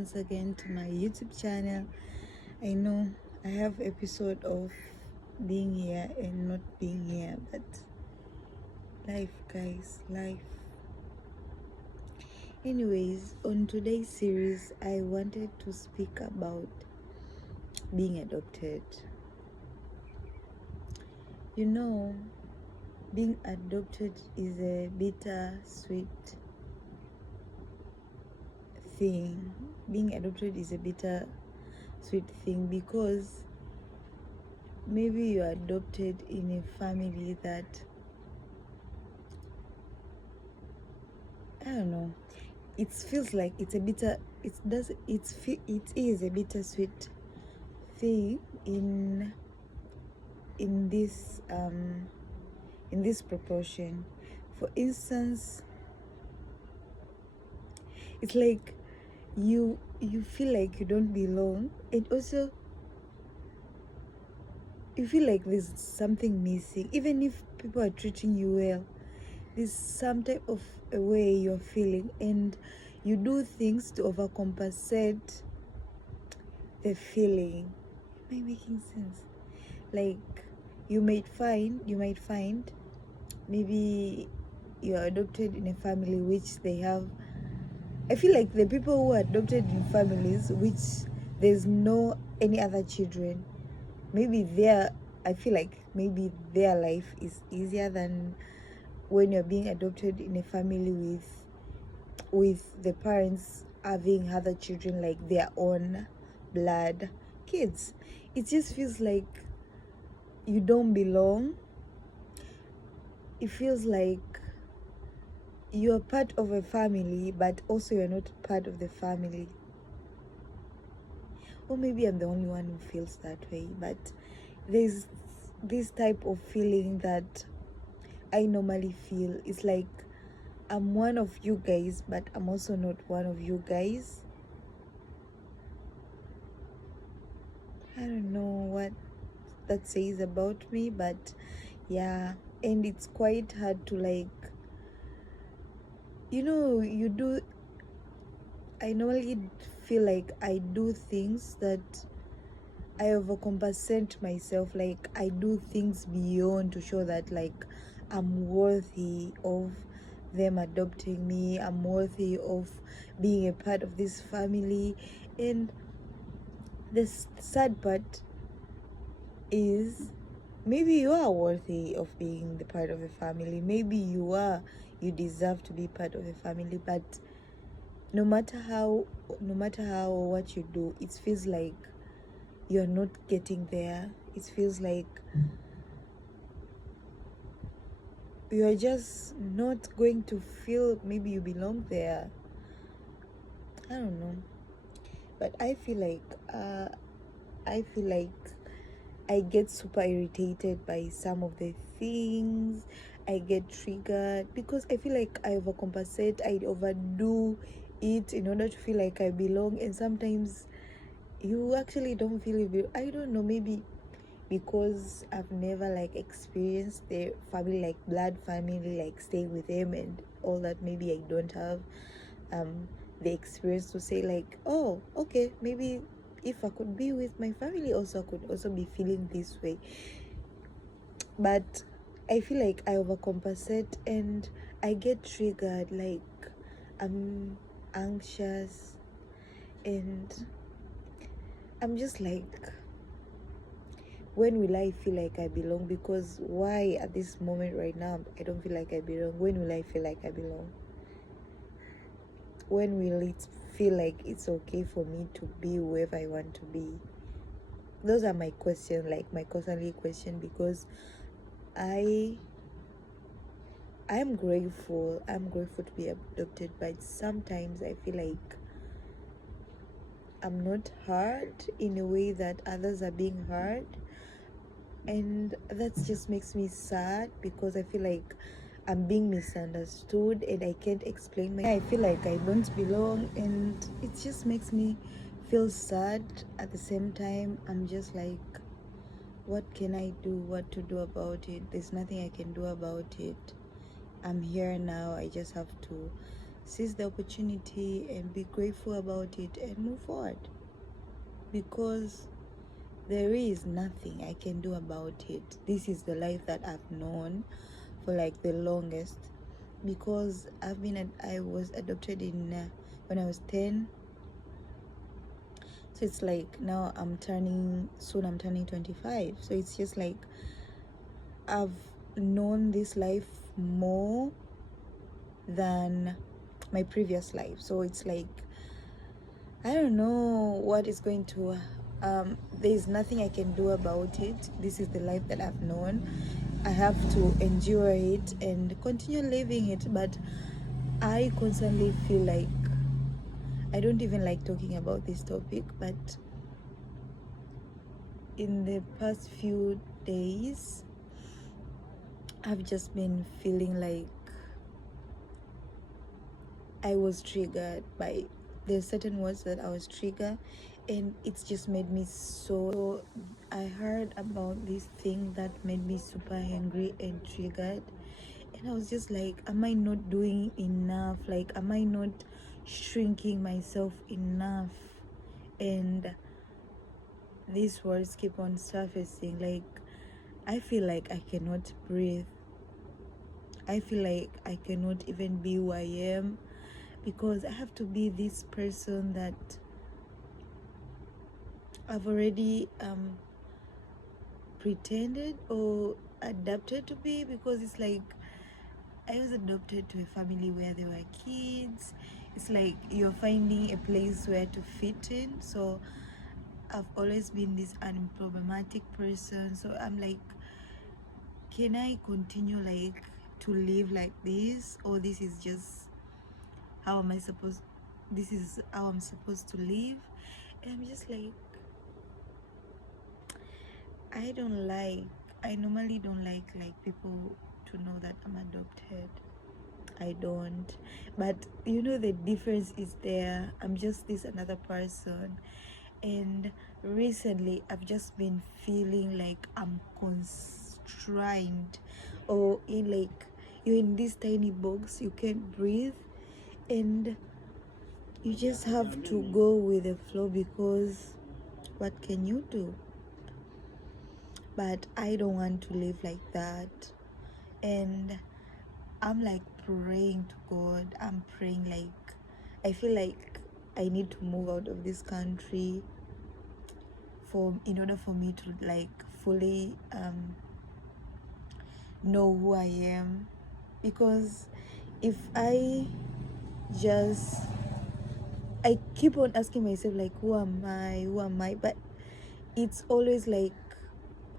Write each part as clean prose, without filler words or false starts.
once again to my YouTube channel. I know I have episode of being here and not being here, but life, guys, life. Anyways, on today's series, I wanted to speak about being adopted. You know, being adopted is a bittersweet thing. Being adopted is a bittersweet thing because maybe you're adopted in a family that, I don't know, it feels like it's a bitter, it is a bittersweet thing in this proportion. For instance, it's like you feel like you don't belong, and also you feel like there's something missing. Even if people are treating you well, there's some type of a way you're feeling, and you do things to overcompensate the feeling. Am I making sense? Like you might find maybe you're adopted in a family which they have, I feel like the people who are adopted in families which there's no any other children, maybe I feel like maybe their life is easier than when you're being adopted in a family with the parents having other children, like their own blood kids. It just feels like you don't belong. It feels like you're part of a family, but also you're not part of the family. Or maybe I'm the only one who feels that way, but there's this type of feeling that I normally feel. It's like I'm one of you guys, but I'm also not one of you guys. I don't know what that says about me, but yeah. And it's quite hard to, like, I normally feel like I do things that I overcompensate myself. Like I do things beyond to show that, like, I'm worthy of them adopting me. I'm worthy of being a part of this family. And the sad part is, maybe you are worthy of being the part of a family. Maybe you deserve to be part of a family, but no matter how or what you do, it feels like you're not getting there. It feels like you're just not going to feel maybe you belong there. I don't know, but I feel like I get super irritated by some of the things. I get triggered because I feel like I overcompensate, I overdo it in order to feel like I belong, and sometimes you actually don't feel it. I don't know, maybe because I've never, like, experienced the family, like blood family, like staying with them and all that. Maybe I don't have the experience to say, like, oh, okay, maybe if I could be with my family also, I could also be feeling this way. But I feel like I overcompensate and I get triggered, like I'm anxious, and I'm just like, when will I feel like I belong? Because why at this moment right now I don't feel like I belong? When will I feel like I belong? When will it feel like it's okay for me to be whoever I want to be? Those are my questions, like my constantly question, because I'm grateful to be adopted, but sometimes I feel like I'm not heard in a way that others are being heard, and that just makes me sad because I feel like I'm being misunderstood and I can't explain I feel like I don't belong, and it just makes me feel sad. At the same time, I'm just like, what can I do? What to do about it? There's nothing I can do about it. I'm here now. I just have to seize the opportunity and be grateful about it and move forward, because there is nothing I can do about it. This is the life that I've known for like the longest, because I was adopted in when I was 10. So it's like now I'm turning 25. So it's just like I've known this life more than my previous life. So it's like I don't know what is going to there's nothing I can do about it. This is the life that I've known. I have to endure it and continue living it. But I constantly feel like I don't even like talking about this topic, but in the past few days I've just been feeling like I was triggered by there's certain words that I was triggered, and it's just made me so I heard about this thing that made me super angry and triggered, and I was just like, am I not doing enough? Like, am I not shrinking myself enough? And these words keep on surfacing. Like, I feel like I cannot breathe. I feel like I cannot even be who I am, because I have to be this person that I've already pretended or adapted to be, because it's like I was adopted to a family where there were kids. It's like you're finding a place where to fit in. So I've always been this unproblematic person. So I'm like, can I continue like to live like this, or this is just how am I supposed this is how I'm supposed to live? And I'm just like, I normally don't like people to know that I'm adopted. I don't. But you know, the difference is there. I'm just this another person. And recently I've just been feeling like I'm constrained, or in like you're in this tiny box, you can't breathe, and you just have to go with the flow, because what can you do? But I don't want to live like that. And I'm like praying to God. I'm praying like I feel like I need to move out of this country in order for me to like fully know who I am. Because if just I keep on asking myself like, who am I, but it's always like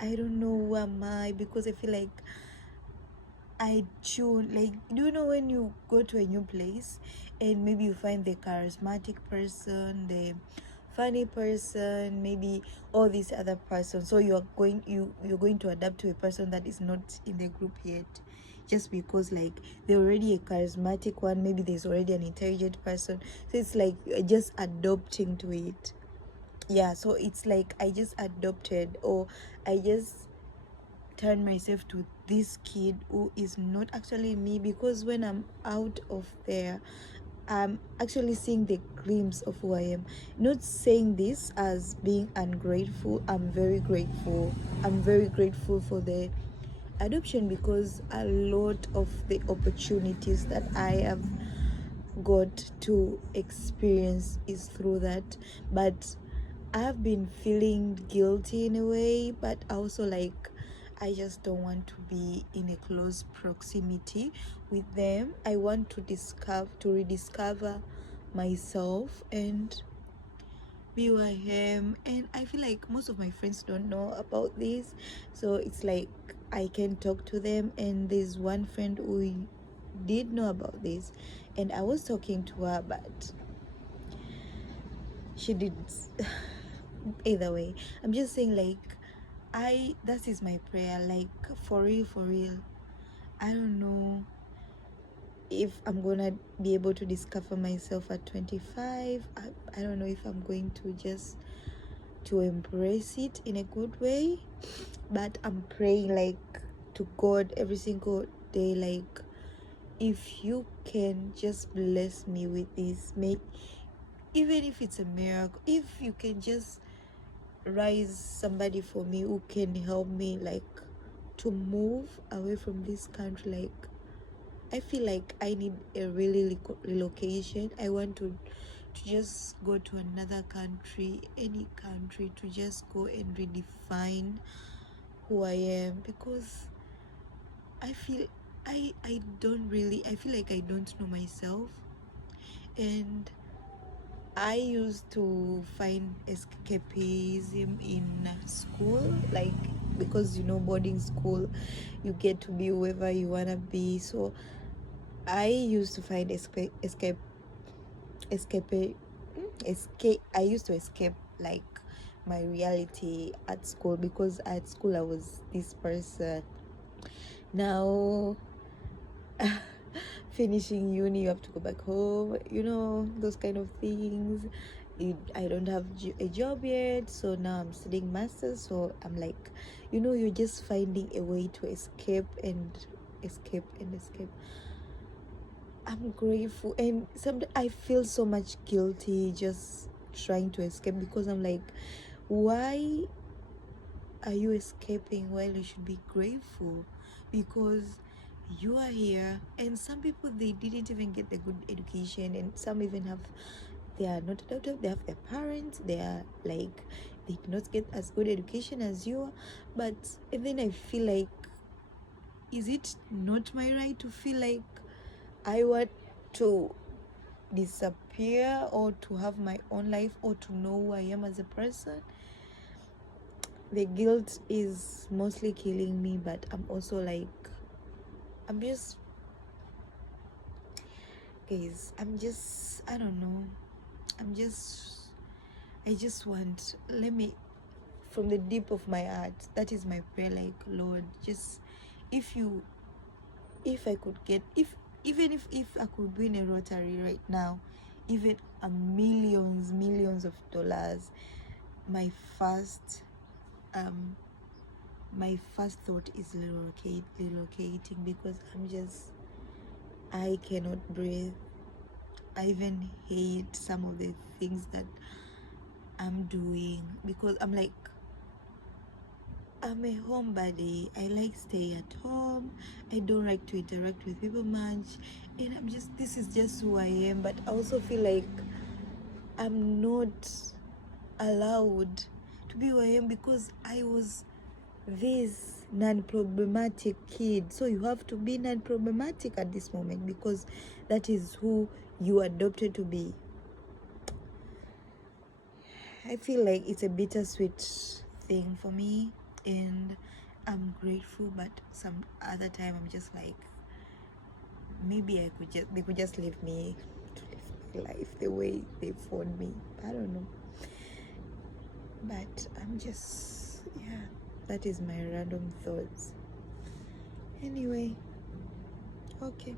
I don't know who am I, because I feel like I tune, like, do you know when you go to a new place and maybe you find the charismatic person, the funny person, maybe all these other persons, so you're going to adapt to a person that is not in the group yet, just because like they're already a charismatic one, maybe there's already an intelligent person, so it's like you're just adopting to it. Yeah, so it's like I just adopted, or I just turn myself to this kid who is not actually me, because when I'm out of there, I'm actually seeing the glimpse of who I am. Not saying this as being ungrateful. I'm very grateful. I'm very grateful for the adoption, because a lot of the opportunities that I have got to experience is through that. But I've been feeling guilty in a way, but also like I just don't want to be in a close proximity with them. I want to rediscover myself and be who I am. And I feel like most of my friends don't know about this, so it's like I can talk to them. And there's one friend who did know about this, and I was talking to her, but she didn't. Either way, I'm just saying, like, that is my prayer, like, for real. I don't know if I'm gonna be able to discover myself at 25. I don't know if I'm going to just to embrace it in a good way, but I'm praying like to God every single day, like if you can just bless me with this, make, even if it's a miracle, if you can just rise somebody for me who can help me, like, to move away from this country. Like, I feel like I need a really relocation. I want to just go to another country, any country, to just go and redefine who I am, because I feel I don't really, I feel like I don't know myself. And I used to find escapism in school, like, because boarding school, you get to be whoever you wanna be. So I used to find escape escape. I used to escape, like, my reality at school, because at school I was this person. Now finishing uni, you have to go back home, those kind of things. I don't have a job yet, so now I'm studying masters. So I'm like, you're just finding a way to escape and escape and escape. I'm grateful, and sometimes I feel so much guilty just trying to escape, because I'm like, why are you escaping while you should be grateful? Because you are here, and some people, they didn't even get the good education, and some even have, they are not adopted, they have their parents, they are like, they did not get as good education as you are. But then I feel like, is it not my right to feel like I want to disappear, or to have my own life, or to know who I am as a person? The guilt is mostly killing me, but I'm also like, I'm just, guys, I don't know, I just want, let me, from the deep of my heart, that is my prayer, like, Lord, just, if you, if I could get, even if I could win a lottery right now, even a millions of dollars, my first thought is relocating, because I cannot breathe. I even hate some of the things that I'm doing, because I'm like, I'm a homebody. I like stay at home. I don't like to interact with people much, and this is just who I am. But I also feel like I'm not allowed to be who I am, because I was this non-problematic kid. So you have to be non-problematic at this moment, because that is who you adopted to be. I feel like it's a bittersweet thing for me, and I'm grateful, but some other time I'm just like, maybe they could just leave me to live my life the way they found me. I don't know, but I'm just, yeah, that is my random thoughts. Anyway, okay.